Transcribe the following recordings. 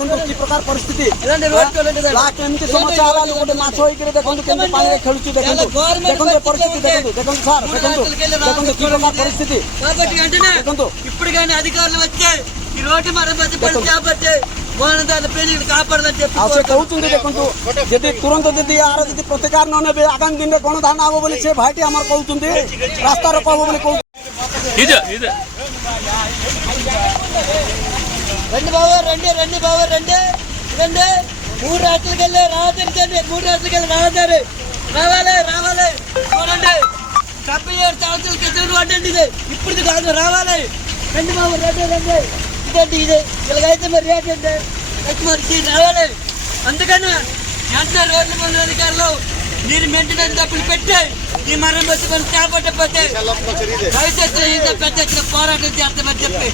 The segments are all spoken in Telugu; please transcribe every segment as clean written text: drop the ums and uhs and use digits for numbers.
ଦେଖନ୍ତୁ କି ପ୍ରକାର ପରିସ୍ଥିତି ଲାଷ୍ଟ ଏମିତି ସମସ୍ୟା ହେଲା ଗୋଟେ ମାଛ ହେଇକିରି ଦେଖନ୍ତୁ କେମିତି ପାଣିରେ ଖେଳୁଛି ଦେଖନ୍ତୁ ଦେଖନ୍ତୁ ଏ ପରିସ୍ଥିతి ଦେଖନ୍ତୁ ଦେଖନ୍ତୁ ସାର୍ ଦେଖନ୍ତୁ ଦେଖନ୍ତୁ କି ପ୍ରକାର ପରିସ୍ଥିతి ଦେଖନ୍ତୁ ఇప్పుడు కానీ అధికారులు వచ్చే ఈ రోడ్డు మరమ్మతు పని చేపట్టే వాహనదారుల పేజీలు కాపాడదని చెప్పి ସେ କହୁଛନ୍ତି ଦେଖନ୍ତୁ ଯଦି ତୁରନ୍ତ ଯଦି ଏହାର ଯଦି ପ୍ରତିକାର ନ ନେବେ ଆଗାମୀ ଦିନରେ ଗଣଧାନ ହବ ବୋଲି ସେ ଭାଇଟି ଆମର କହୁଛନ୍ତି ରାସ୍ତା ରୋକ ହବ ବୋଲି କହୁଛନ୍ତି। రండి బాబు రండి బాబు రండి మూడు రాత్రులకి వెళ్ళి రావద్దండి మూడు రాత్రులకి వెళ్ళి రావద్దారు రావాలి చూడండి 77 సంవత్సరాల క్రితం రోడ్డు అండి ఇది ఇప్పుడు కాదు రావాలి రండి బాబు రండి ఇదండి ఇది ఇలాగైతే మరి రేట్ అండి మరి రావాలి అందుకని ఎంత రోడ్ల మంది అధికారులు మీరు మెయింటెనెన్స్ డబ్బులు పెట్టి ఈ మరమ్మతు పని చేపట్టకపోతే దయచేసి పెద్ద ఎత్తున పోరాటం చేస్తామని చెప్పి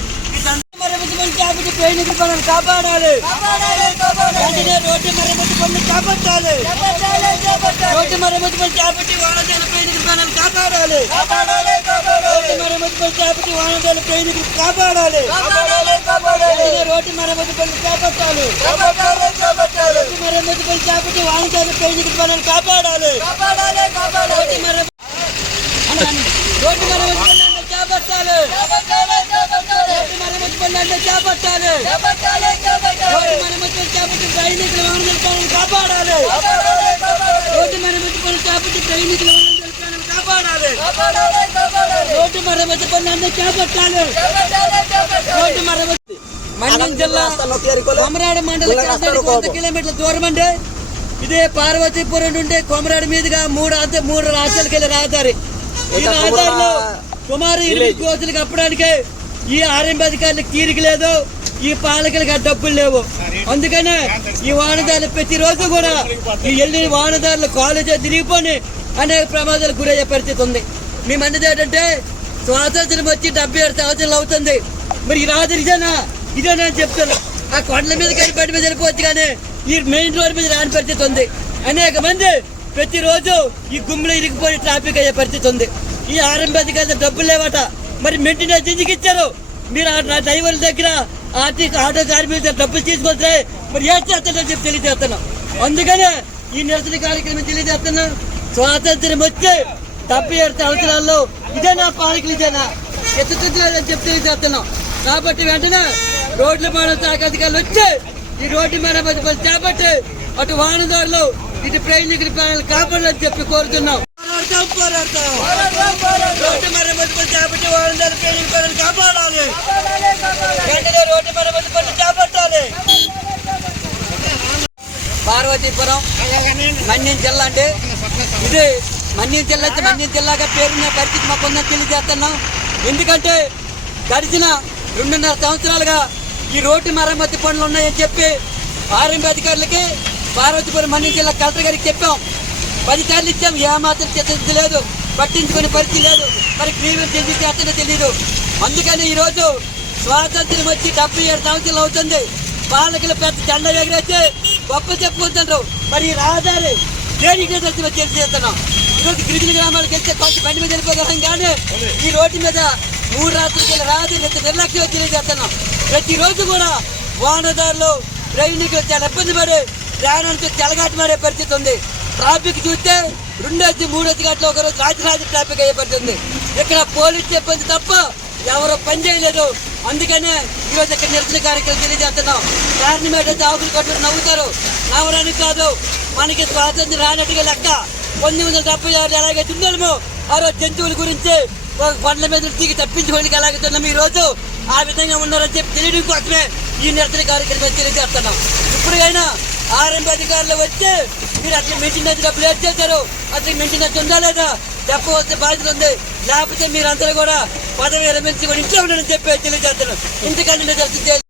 మరమ్మతు పని చేపట్టి ట్రైనింగ్ పనులు కాపాడాలి రోడ్డు మరమ్మతు పనులు చేపట్టాలి రోడ్డు మరమ్మతు పని చేపట్టి వాహనదారుల ట్రైనింగ్ పనులు కాపాడాలి రోడ్డు మరమ్మతు పని చేపట్టి వాహనదారుల ట్రైనింగ్ కాపాడాలి రోడ్డు మరమ్మతు పనులు చేపట్టాలి రోడ్డు మరమ్మతు పని చేపట్టి వాహనదారుల ట్రైనింగ్ పనులు కాపాడాలి రోడ్డు మరమ్మతు పనులు చేపట్టాలి రోడ్డు మరమ్మతు పనులు చేపట్టాలి రోడ్డు మరమ్మతు పనులు చేపట్టి ట్రైనింగ్ వాహనదారుల పనులు కాపాడాలి రోడ్డు మరమ్మతు పనులు చేపట్టి ట్రైనింగ్ వాహనదారుల పనులు కాపాడాలి రోడ్డు మరమ్మతు పనులు చేపట్టాలి రోడ్డు మరమ్మతు మండ్యం జిల్లా కొమరాడ మండలం 100 కిలోమీటర్ల దూరం అండి ఇదే పార్వతీపురం నుండి కొమరాడ మీదుగా మూడు రాష్ట్రాలకు వెళ్ళి రహదారి ఈ రహదారిలో సుమారు 8 కోతులకు అప్పడానికి ఈ ఆర్ఎంపీ అధికారులకు తీరిక లేదు ఈ పాలకులకు డబ్బులు లేవు అందుకనే ఈ వాహనదారులు ప్రతిరోజు కూడా ఈ వెళ్ళి వాహనదారులు కాలేజీ తిరిగిపోయి అనేక ప్రమాదాలకు గురయ్యే పరిస్థితి ఉంది మేము అన్నది ఏంటంటే స్వాతంత్రం వచ్చి 77 సంవత్సరాలు అవుతుంది మరి ఈ రహదారి ఇదేనా అని చెప్తాను ఆ కొండల మీద కానీ బండి మీద వెళ్ళిపోవచ్చు కానీ ఈ మెయిన్ రోడ్ మీద రాని పరిస్థితి ఉంది అనేక మంది ప్రతిరోజు ఈ గుమ్ములో ఇరిగిపోయి ట్రాఫిక్ అయ్యే పరిస్థితి ఉంది ఈ ఆర్ఎంపీ అధికారులు డబ్బులు లేవట మరి మెయింటెనెన్స్ ఎందుకు ఇచ్చారు మీరు ఆ డ్రైవర్ల దగ్గర ఆటో కార్మికుల డబ్బులు తీసుకొస్తే మరి ఏం చేస్తారని చెప్పి తెలియజేస్తున్నాం అందుకనే ఈ నిరసన కార్యక్రమం తెలియజేస్తున్నాం స్వాతంత్రం వచ్చి 77 సంవత్సరాల్లో ఇదేనా పాలకులు ఇదేనా ఎత్తుతుందని చెప్పి తెలియజేస్తున్నాం కాబట్టి వెంటనే రోడ్ల మరమ్మతు శాఖ అధికారులు వచ్చి ఈ రోడ్డు మరమ్మతు పని చేపట్టి అటు వాహనదారులు ఇటు ప్రయాణికుల ప్రాణాలు కాపాడాలని చెప్పి కోరుతున్నాం రోడ్డు మరమ్మతు పని చేపట్టి వాహనదారుల ప్రయాణికుల ప్రాణాలు కాపాడాలి వెంటనే రోడ్డు మరమ్మతు పని చేపట్టాలి పార్వతీపురం మన్యం జిల్లా అంటే ఇది మన్యం జిల్లాగా పేరున్న పరిస్థితి మాకు ఉందని తెలియజేస్తున్నాం ఎందుకంటే గడిచిన 2.5 సంవత్సరాలుగా ఈ రోడ్డు మరమ్మతు పనులు ఉన్నాయని చెప్పి ఆర్ఎంపీ అధికారులకి పార్వతీపురం మన్యం జిల్లా కలెక్టర్ గారికి చెప్పాం 10 సార్లు ఇచ్చాం ఏమాత్రం చిత్తశుద్ధి లేదు పట్టించుకునే పరిస్థితి లేదు మరి గ్రీవెన్స్ ఎందుకు చేస్తుందో తెలియదు అందుకని ఈరోజు స్వాతంత్రం వచ్చి 77 సంవత్సరాలు అవుతుంది పాలకులు పెద్ద జెండా ఎగరేసి గొప్ప చెప్పుకుంటున్నారు మరి ఈ రహదారి దేనికి తెలియజేస్తున్నాం ఈరోజు గిరిజన గ్రామాలకు వెళ్తే కొంచెం బండి మీద వెళ్ళిపోగలం కానీ ఈ రోడ్డు మీద 3 రాత్రులకి రాదు నిర్లక్ష్యం తెలియజేస్తున్నాం ప్రతిరోజు కూడా వాహనదారులు ట్రైనింగ్లు చాలా ఇబ్బంది పడి ప్రయాణానికి చెలగాటు మారే పరిస్థితి ఉంది ట్రాఫిక్ చూస్తే 2 3 గంటలు ఒకరోజు రాత్రి ట్రాఫిక్ అయ్యే పరిస్థితి ఉంది ఇక్కడ పోలీసు సిబ్బంది తప్ప ఎవరో పని చేయలేదు అందుకనే ఈరోజు ఇక్కడ నిరసన కార్యక్రమం తెలియజేస్తున్నాం కారణం ఏంటంటే ఆకులు కట్టుకుని నవ్వుతారు నవ్వడానికి కాదు మనకి స్వాతంత్రం రానట్టుగా లెక్క 1976 ఎలాగైతే ఉన్నామో ఆ రోజు జంతువుల గురించి కొండల మీద దిగి తప్పించుకోవడానికి ఎలాగుతున్నాం ఈ రోజు ఆ విధంగా ఉన్నారని చెప్పి తెలియడం కోసమే ఈ నిరసన కార్యక్రమం తెలియజేస్తున్నాం ఇప్పుడైనా ఆర్ఎంపీ అధికారులు వచ్చి మీరు అట్లా మెయింటెనెన్స్ డబ్బులు ఏం చేశారు అట్లా మెయింటెనెన్స్ ఉందా లేదా చెప్పవలసిన బాధ్యత ఉంది లేకపోతే మీరందరూ కూడా పదవి విరమించుకొని ఇంట్లో ఉండాలని చెప్పి తెలియజేస్తున్నాం ఎందుకంటే